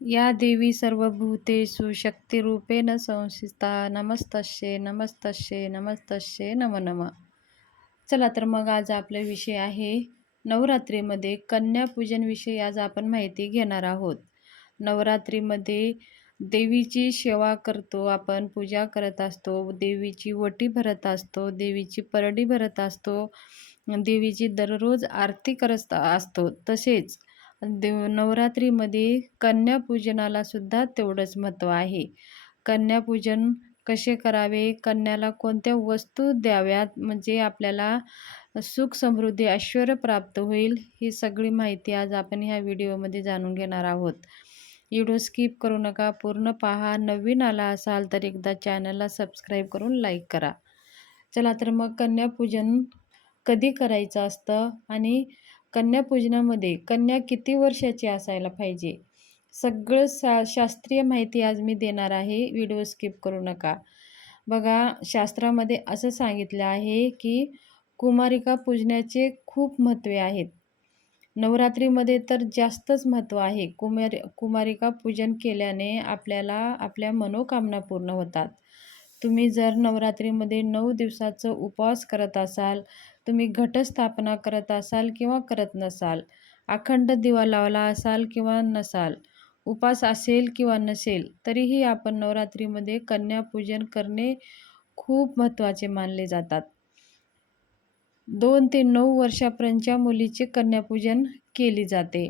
या देवी सर्वभूतेषु शक्तिरूपेण संस्थिता नमस्तस्यै नमस्तस्यै नमस्तस्यै नमो नमः. चला तर मग आज आपला विषय आहे नवरात्रीमध्ये कन्यापूजनविषयी आज आपण माहिती घेणार आहोत. नवरात्रीमध्ये देवीची सेवा करतो आपण, पूजा करत असतो, देवीची ओटी भरत असतो, देवीची परडी भरत असतो, देवीची दररोज आरती करत असतो. तसेच नवरात्रीमध्ये कन्यापूजनाला सुद्धा तेवढंच महत्त्व आहे. कन्यापूजन कसे करावे, कन्याला कोणत्या वस्तू द्याव्यात म्हणजे आपल्याला सुख समृद्धी ऐश्वर्य प्राप्त होईल, ही सगळी माहिती आज आपण ह्या व्हिडिओमध्ये जाणून घेणार आहोत. व्हिडिओ स्किप करू नका, पूर्ण पहा. नवीन आला असाल तर एकदा चॅनलला सबस्क्राईब करून लाईक करा. चला तर मग कन्यापूजन कधी करायचं असतं आणि कन्यापूजनामध्ये कन्या किती वर्षाची असायला पाहिजे, सगळं शास्त्रीय माहिती आज मी देणार आहे. व्हिडिओ स्किप करू नका. बघा, शास्त्रामध्ये असं सांगितलं आहे की कुमारिका पूजनाचे खूप महत्त्व आहेत. नवरात्रीमध्ये तर जास्तच महत्त्व आहे. कुमारिका पूजन केल्याने आपल्याला आपल्या मनोकामना पूर्ण होतात. तुम्ही जर नवरात्रीमध्ये 9 दिवसाचं उपवास करत असाल, तुम्ही घटस्थापना करत असाल किंवा करत नसाल, अखंड दिवा लावला असाल किंवा नसाल, उपास असेल किंवा नसेल, तरीही आपण नवरात्रीमध्ये कन्यापूजन करणे खूप महत्त्वाचे मानले जातात. 2 ते 9 वर्षापर्यंतच्या मुलीचे कन्यापूजन केली जाते.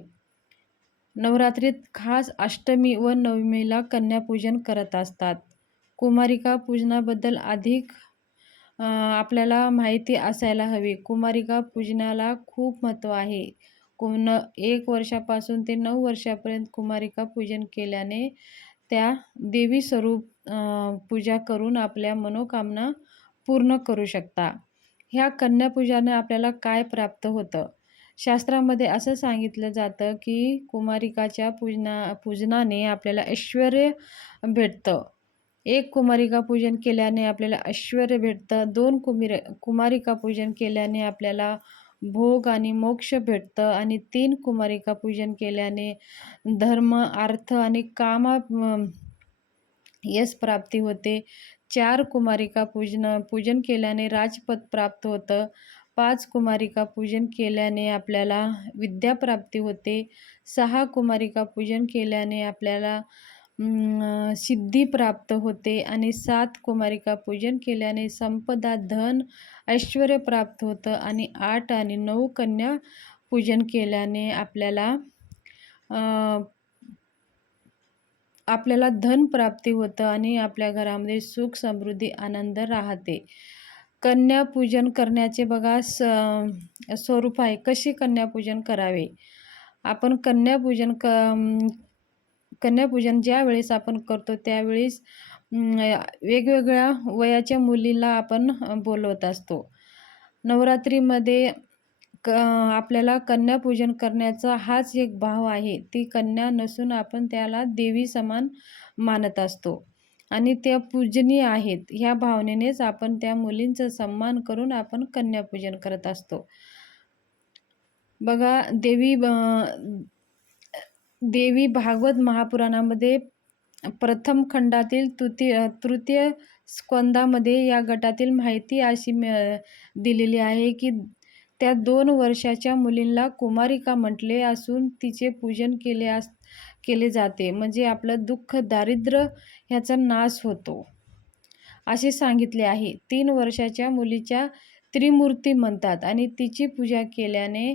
नवरात्रीत खास अष्टमी व नवमीला कन्यापूजन करत असतात. कुमारिका पूजनाबद्दल अधिक आपल्याला माहिती असायला हवी. कुमारिका पूजनाला खूप महत्त्व आहे. 1 वर्षापासून ते 9 वर्षापर्यंत कुमारिका पूजन केल्याने त्या देवी स्वरूप पूजा करून आपल्या मनोकामना पूर्ण करू शकता. ह्या कन्यापूजनाने आपल्याला काय प्राप्त होतं? शास्त्रामध्ये असं सांगितलं जातं की कुमारिकाच्या पूजनाने आपल्याला ऐश्वर्य भेटतं. 1 कुमारिका पूजन केल्याने आपल्याला ऐश्वर्य भेटतं. 2 कुमारिका पूजन केल्याने आपल्याला भोग आणि मोक्ष भेटतं आणि 3 कुमारिका पूजन केल्याने धर्म, अर्थ आणि यश प्राप्ती होते. 4 कुमारिका पूजन केल्याने राजपद प्राप्त होतं. 5 कुमारिका पूजन केल्याने आपल्याला विद्याप्राप्ती होते. 6 कुमारिका पूजन केल्याने आपल्याला सिद्धी प्राप्त होते आणि 7 कुमारिका पूजन केल्याने संपदा, धन, ऐश्वर्य प्राप्त होतं आणि 8 आणि 9 कन्या पूजन केल्याने आपल्याला धन प्राप्ती होतं आणि आपल्या घरामध्ये सुख समृद्धी आनंद राहते. कन्यापूजन करण्याचे बघा स्वरूप आहे. कशी कन्यापूजन करावे? आपण कन्यापूजन ज्या वेळेस आपण करतो त्यावेळेस वेगवेगळ्या वयाच्या मुलीला आपण बोलवत असतो. नवरात्रीमध्ये आपल्याला कन्यापूजन करण्याचा हाच एक भाव आहे. ती कन्या नसून आपण त्याला देवी समान मानत असतो आणि त्या पूजनीय आहेत. ह्या भावनेनेच आपण त्या मुलींचा सन्मान करून आपण कन्यापूजन करत असतो. बघा, देवी भागवत महापुराणामध्ये प्रथम खंडातील तृतीय स्कंदामध्ये या गटातील माहिती अशी दिलेली आहे की त्या 2 वर्षाच्या मुलींना कुमारिका म्हटले असून तिचे पूजन केले जाते. म्हणजे आपलं दुःख, दारिद्र्य ह्याचा नाश होतो असे सांगितले आहे. 3 वर्षाच्या मुलीच्या त्रिमूर्ती म्हणतात आणि तिची पूजा केल्याने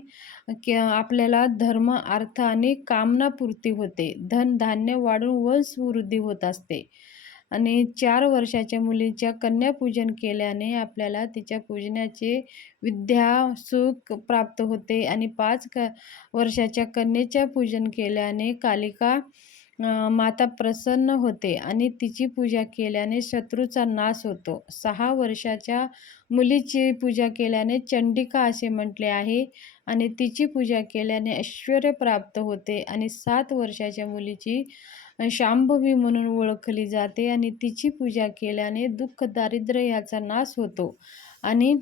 आपल्याला धर्म, अर्थ आणि कामनापूर्ती होते. धन धान्य वाढून वंशवृद्धी होत असते आणि 4 वर्षाच्या मुलीच्या कन्यापूजन केल्याने आपल्याला तिच्या पूजनाचे विद्या, सुख प्राप्त होते आणि 5 वर्षाच्या कन्येच्या पूजन केल्याने कालिका माता प्रसन्न होते आणि तिची पूजा केल्याने शत्रूचा नाश होतो. 6 वर्षाच्या मुलीची पूजा केल्याने चंडिका असे म्हटले आहे आणि तिची पूजा केल्याने ऐश्वर्य प्राप्त होते आणि 7 वर्षाच्या मुलीची शांभवी म्हणून ओळखली जाते आणि तिची पूजा केल्याने दुःख, दारिद्र्य याचा नाश होतो आणि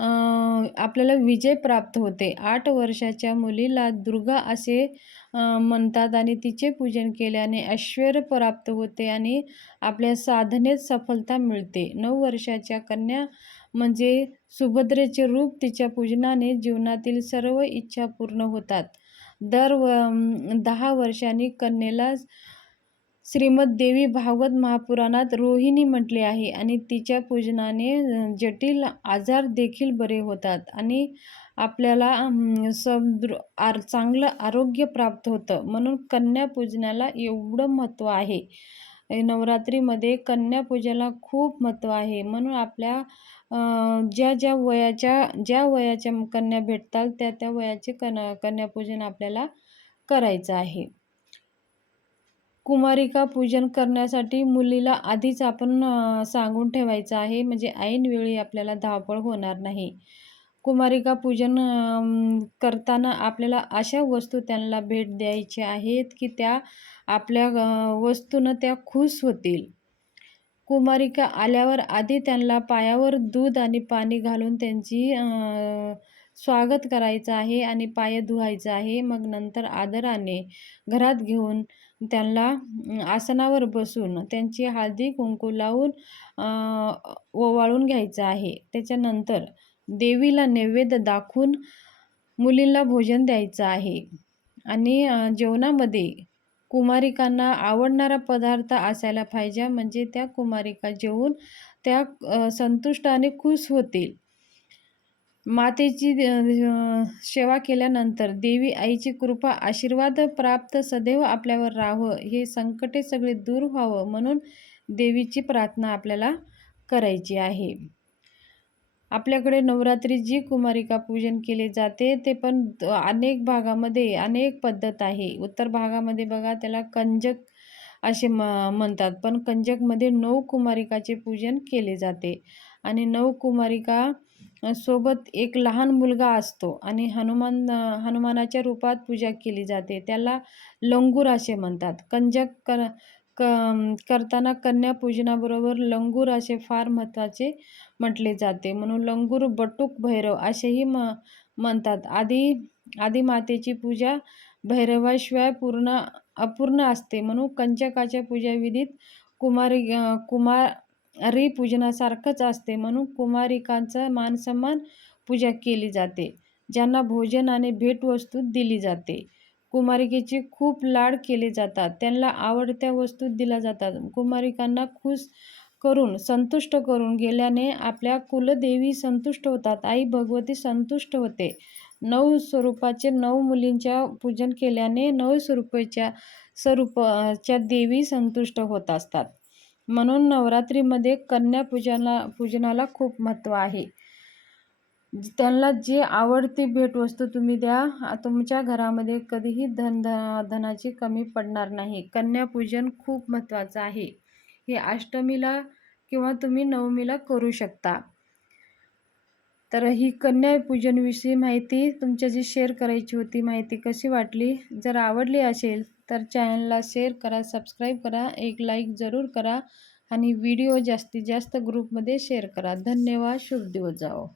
आपल्याला विजय प्राप्त होते. 8 वर्षाच्या मुलीला दुर्गा असे म्हणतात आणि तिचे पूजन केल्याने ऐश्वर्य प्राप्त होते आणि आपल्या साधनेत सफलता मिळते. 9 वर्षाच्या कन्या म्हणजे सुभद्रेचे रूप. तिच्या पूजनाने जीवनातील सर्व इच्छा पूर्ण होतात. 10 वर्षांनी कन्येला श्रीमद देवी भागवत महापुराणात रोहिणी म्हटले आहे आणि तिच्या पूजनाने जटिल आजार देखील बरे होतात आणि आपल्याला चांगलं आरोग्य प्राप्त होतं. म्हणून कन्या पूजनाला एवढं महत्त्व आहे. नवरात्रीमध्ये कन्या पूजेला खूप महत्त्व आहे. म्हणून आपल्या ज्या वयाच्या कन्या भेटतात त्या वयाचे कन्यापूजन आपल्याला करायचं आहे. कुमारिका पूजन करण्यासाठी मुलीला आधीच आपण सांगून ठेवायचं आहे, म्हणजे ऐनवेळी आपल्याला धावपळ होणार नाही. कुमारिका पूजन करताना आपल्याला अशा वस्तू त्यांना भेट द्यायच्या आहेत की त्या आपल्या वस्तूनं त्या खुश होतील. कुमारिका आल्यावर आधी त्यांना पायावर दूध आणि पाणी घालून त्यांची स्वागत करायचं आहे आणि पाय धुवायचं आहे. मग नंतर आदराने घरात घेऊन त्यांना आसनावर बसून त्यांची हळदी कुंकू लावून ओवाळून घ्यायचं आहे. त्याच्यानंतर देवीला नैवेद्य दाखवून मुलीला भोजन द्यायचं आहे आणि जेवणामध्ये कुमारिकांना आवडणारा पदार्थ असायला पाहिजे, म्हणजे त्या कुमारिका जेवून त्या संतुष्ट आणि खुश होतील. मातेची सेवा केल्यानंतर देवी आईची कृपा आशीर्वाद प्राप्त सदैव आपल्यावर राहावं, हे संकटे सगळे दूर व्हावं म्हणून देवीची प्रार्थना आपल्याला करायची आहे. आपल्याकडे नवरात्री जी कुमारिका पूजन केले जाते ते पण अनेक भागामध्ये अनेक पद्धत आहे. उत्तर भागामध्ये बघा त्याला कंजक असे म्हणतात, पण कंजकमध्ये 9 कुमारिकाचे पूजन केले जाते आणि 9 कुमारिका सोबत एक लहान मुलगा असतो आणि हनुमानाच्या रूपात पूजा केली जाते. त्याला लंगूर असे म्हणतात. कंजक करताना कन्या पूजनाबरोबर लंगूर असे फार महत्त्वाचे म्हटले जाते. म्हणून लंगूर बटूक भैरव असेही म्हणतात. आधी मातेची पूजा भैरवाशिवाय अपूर्ण असते. म्हणून कंजकाच्या पूजाविधीत कुमारी पूजनासारखंच असते. म्हणून कुमारिकांचा मानसन्मान पूजा केली जाते. ज्यांना भोजन आणि भेटवस्तू दिली जाते. कुमारिकेचे खूप लाड केले जातात. त्यांना आवडत्या वस्तू दिल्या जातात. कुमारिकांना खुश करून संतुष्ट करून गेल्याने आपल्या कुलदेवी संतुष्ट होतात. आई भगवती संतुष्ट होते. 9 स्वरूपाचे 9 मुलींच्या पूजन केल्याने 9 स्वरूपाच्या देवी संतुष्ट होत असतात. म्हणून नवरात्रीमध्ये कन्या पूजनाला खूप महत्त्व आहे. त्यांना जे आवडती भेटवस्तू तुम्ही द्या. तुमच्या घरामध्ये कधीही धनाची कमी पडणार नाही. कन्यापूजन खूप महत्त्वाचं आहे. हे अष्टमीला किंवा तुम्ही नवमीला करू शकता. तर ही कन्यापूजनविषयी माहिती तुमच्याशी शेअर करायची होती. माहिती कशी वाटली? जर आवडली असेल तर चॅनलला शेअर करा, सबस्क्राईब करा, एक लाईक जरूर करा आणि व्हिडिओ जास्तीत जास्त ग्रुपमध्ये शेअर करा. धन्यवाद. शुभ दिवस जाओ.